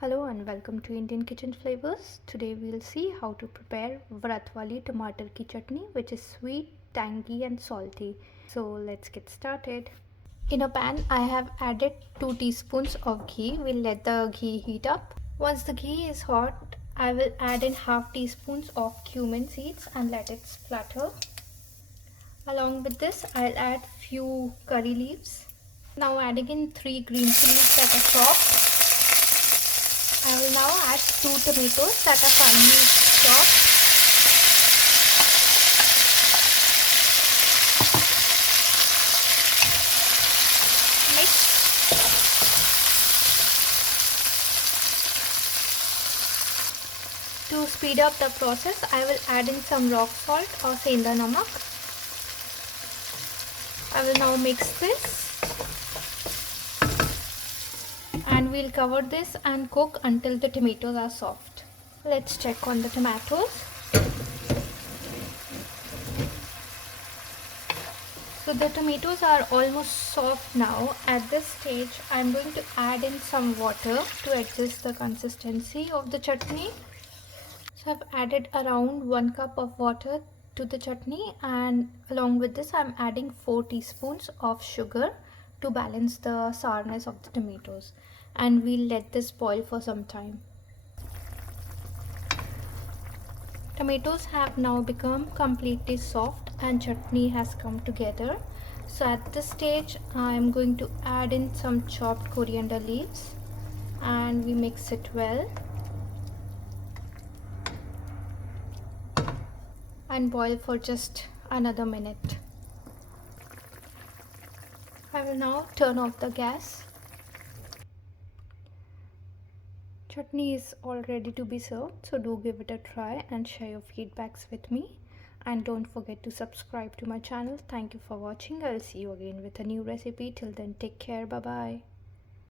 Hello and welcome to Indian Kitchen Flavors. Today we'll see how to prepare Vrat wali Tamatar ki chutney, which is sweet, tangy and salty. So let's get started. In a pan I have added 2 teaspoons of ghee. We'll let the ghee heat up. Once the ghee is hot, I will add in half teaspoons of cumin seeds and let it splutter. Along with this I'll add few curry leaves. Now adding in 3 green chilies that are chopped. I will now add 2 tomatoes that are finely chopped. Mix. To speed up the process, I will add in some rock salt or senda namak. I will now mix this. And we'll cover this and cook until the tomatoes are soft. Let's check on the tomatoes. So the tomatoes are almost soft now. At this stage, I'm going to add in some water to adjust the consistency of the chutney. So I've added around 1 cup of water to the chutney, and along with this I'm adding 4 teaspoons of sugar to balance the sourness of the tomatoes, and we'll let this boil for some time. Tomatoes have now become completely soft and chutney has come together. So at this stage I am going to add in some chopped coriander leaves and we mix it well and boil for just another minute. I will now turn off the gas. Chutney is all ready to be served, so do give it a try and share your feedbacks with me. And don't forget to subscribe to my channel. Thank you for watching. I'll see you again with a new recipe. Till then, take care. Bye bye.